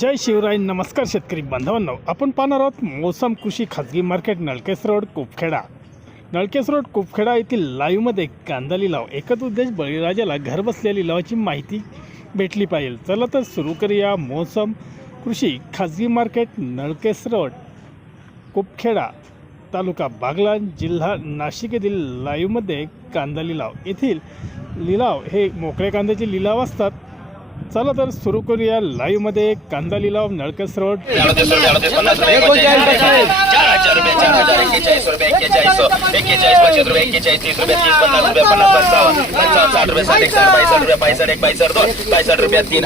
जय शिवराय नमस्कार शेतकरी बांधवांनो. आपण पाहणार आहोत मोसम कृषी खाजगी market Nalkes road Kupkheda. Nalkes road Kupkheda येथील लाईव्हमध्ये कांदा लिलाव. एकच उद्देश बळीराजाला घरबसल्या लिलावाची माहिती भेटली पाहिजे. चला तर सुरू करूया मोसम कृषी खाजगी मार्केट नळकेस रोड कुपखेडा तालुका बागला जिल्हा नाशिक येथील लाईव्हमध्ये कांदा लिलाव. येथील लिलाव हे मोकळ्या कांद्याचे लिलाव असतात. चला तर सुरू करूया लाईव्हमध्ये कांदा लिलाव नळकस रोड. पन्नास रुपये चार हजार रुपये चार हजार रुपये एक्केचाळीस एक्केचाळीस रुपये एक्केचाळीस तीस रुपये तीस पन्नास रुपये पन्नास साठ रुपये रुपये एक दोन तीन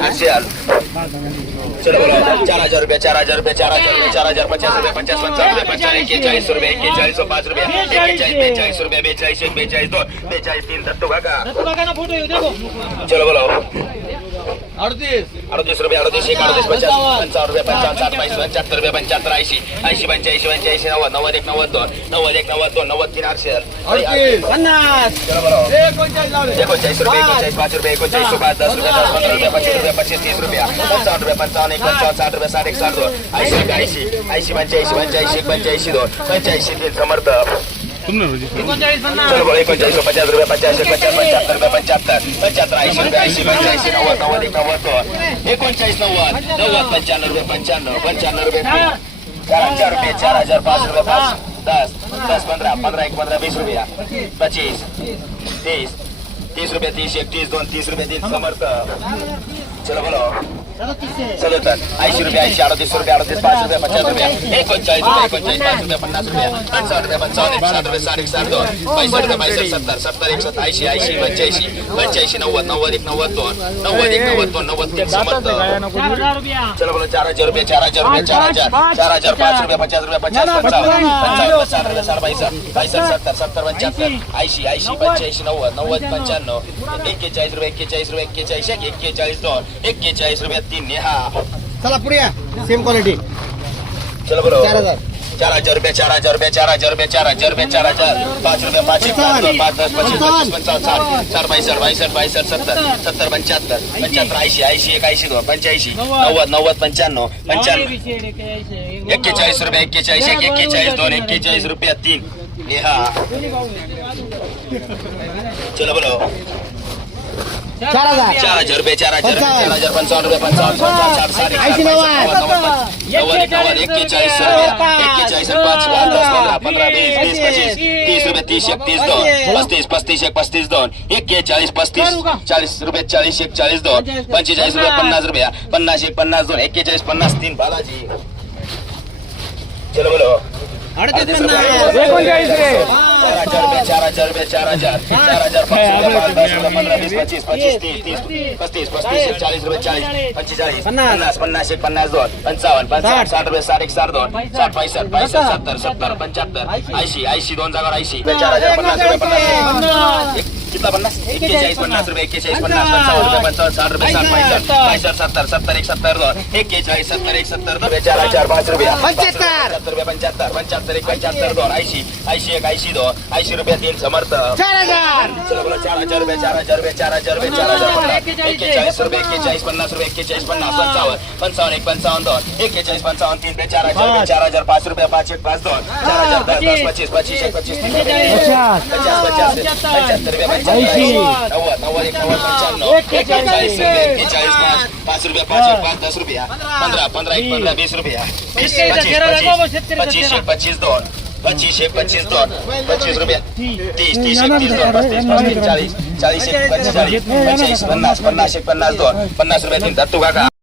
चलो बोलो चार हजार रुपये चार हजार रुपये चार हजार रुपये चार हजार पचास रुपये पचास पंचावन्न रुपये पचास एकेचाळीस रुपये एकेचाळीस पाच रुपये एक्केचाळीस बेचाळीस रुपये बेचाळीस एक बेचाळीस दोन बेचाळीस तीन दत्तू काका चलो बोलो अडतीस. रुपये अडतीस एक अडतीस पचास पंचावन्न. रुपये पंचावन्न साठ बाईस पंच्याहत्तर रुपये पंच्याहत्तर ऐंशी ऐंशी पंच्याऐंशी पंच्याऐंशी नव्वद नव्वद एक नव्वद दोन नव्वद एक नव्वद दोन नव्वद तीन आठशे. बोलो एकोणचाळीस रुपये एकोणचाळीस पाच रुपये एकोणचाळीस पाच दस रुपये दस पंधरा रुपये पच्चीस रुपये पच्चीस तीस रुपये पंचावन्न रुपये पंचावन्न एक पंचावन्न साठ रुपये साठ एक साठ दोन ऐंशी ऐंशी ऐंशी पंच्याऐंशी पंच्याऐंशी पंच्याऐंशी दोन पंच्याऐंशी तीन समर्थ. एकोणचाळीस पचास रुपये पचास पचास पंच्याहत्तर रुपये पंच्याहत्तर. पंच्याहत्तर ऐंशी रुपये ऐंशी पंच्याऐंशी नव्वद नव्वद एक नव्वद एकोणचाळीस नव्वद. नव्वद. पंच्याण्णव रुपये पंच्याण्णव पंच्याण्णव रुपये चार हजार रुपये चार हजार पाच रुपये पाच. दस दस पंधरा पंधरा एक पंधरा वीस रुपया. पच्चीस. तीस. तीस रुपये तीस एक तीस दोन तीस रुपये तीस समर्थ. चलो बोलो. चलो तर ऐंशी रुपये ऐंशी अडतीस रुपये अडतीस पाच रुपये पचास रुपये एकोणचाळीस रुपये एकोणचाळीस पाच रुपये पन्नास रुपये पंचावन्न रुपये पंचावन्न एक साठ रुपये साठ एक साठ दोन पैंसठ रुपये पैंसठ सत्तर सत्तर एक सत्तर ऐंशी ऐंशी पंच्याऐंशी पंच्याऐंशी नव्वद नव्वद एक नव्वद दोन नव्वद एक नव्वद दोन नव्वद तीन समर्थ. चलो बोलो चार हजार रुपये चार हजार रुपये चार हजार चार हजार पाच रुपये पचास रुपये पचास पंचावन्न पंचावन्न साठ रुपये साठ बाईसठ बाईसठ सत्तर सत्तर पंच्याहत्तर ऐंशी. ऐंशी पंच्याऐंशी नव्वद नव्वद पंच्याण्णव. एक्केचाळीस रुपये एक्केचाळीस रुपये एक्केचाळीस एक एक्केचाळीस दोन एक्केचाळीस रुपये तीन नेहा चला पुढे या. सेम क्वालिटी चलो बोलो चार हजार. चार हजार रुपये चार हजार रुपये चार हजार रुपये चार हजार रुपये चार हजार. पाच रुपये पाच पाच दस पच्चीस पच्चीस पंचावन्न साठ चार बाईसठ बाईसठ बाईसठ सत्तर सत्तर पंच्याहत्तर पंच्याहत्तर ऐंशी ऐंशी एक ऐंशी दोन पंच्याऐंशी नव्वद नव्वद पंच्याण्णव पंच्याण्णव. एक्केचाळीस रुपये एक्केचाळीस एक एक्केचाळीस दोन एक्केचाळीस रुपये तीन. नेहा चलो बोलो चार हज़ार। चार हज़ार रुपये चार हज़ार चार हज़ार पंचावन्न रुपये पंचावन्न पंचावन्न साठ साठ ऐंशी नव्वद. नव्वद एक नव्वद एक्केचाळीस रुपये? एक्केचाळीस आणि पाच पाच दस पंधरा पंधरा वीस वीस पच्चीस तीस रुपये तीस एक तीस दोन पस्तीस पस्तीस एक पस्तीस दोन एक्केचाळीस पस्तीस चाळीस रुपये चाळीस एक चाळीस दोन पंचेचाळीस रुपये पन्नास रुपया पन्नास एक पन्नास दोन एक्केचाळीस पन्नास तीन बालाजी। चलो बोलो। अडतीस एकोणचाळीस चार हजार रुपये चार हजार रुपये चार हजार चार हजार पाच रुपये पाच दस रुपये पंधरा वीस पच्चीस पच्चीस तीस तीस पस्तीस पस्तीस एक चाळीस रुपये चाळीस पंचेचाळीस पन्नास पन्नास एक पन्नास दोन पंचावन्न पंचावन्न साठ रुपये साठ एक साठ दोन साठ पैसठ पैसठ सत्तर सत्तर पंच्याहत्तर ऐंशी ऐंशी दोन हजार ऐंशी चार हजार पन्नास रुपये पन्नास पन्नास. एक्केचाळीस पन्नास रुपये एक्केचाळीस पन्नास पंचावन्न रुपये पंचावन्न साठ रुपये साठ पैसठ पैसठ सत्तर सत्तर एक सत्तर दोन. एक्केचाळीस सत्तर एक सत्तर दोन. चार हजार पाच रुपये. पंच्याहत्तर. सत्तर रुपये पंच्याहत्तर पंच्याहत्तर एक पंच्याहत्तर दोन. ऐंशी ऐंशी एक ऐंशी दोन. ऐंशी रुपये तीन समर्थ. चार हजार. चार रुपये चार हजार रुपये चार हजार रुपये चार हजार पन्नास एक्केचाळीस रुपये एक्केचाळीस पन्नास रुपये एक्केचाळीस पन्नास पंचावन्न पंचावन्न एक पंचावन्न दोन. एक्केचाळीस पंचावन्न तीन रुपये चार हजार रुपये चार हजार पाच रुपये पाच एक पाच दोन. चार हजार दस पच्चीस पच्चीस एक पच्चीस पचास. पचास पंच्याहत्तर रुपये पंच्याहत्तर नव्वद नव्वद एक नव्वद पंच्याण्णव एक्केचाळीस रुपये एक्केचाळीस पाच पाच रुपये पाच एक पाच दस रुपया पंधरा पंधरा एक पंधरा वीस रुपया वीस पच्चीस पच्चीस पच्चीस एक पच्चीस दोन पच्चीस एक पच्चीस दोन पच्चीस रुपये तीस तीस एक तीस दोन पस्तीस पस्तीस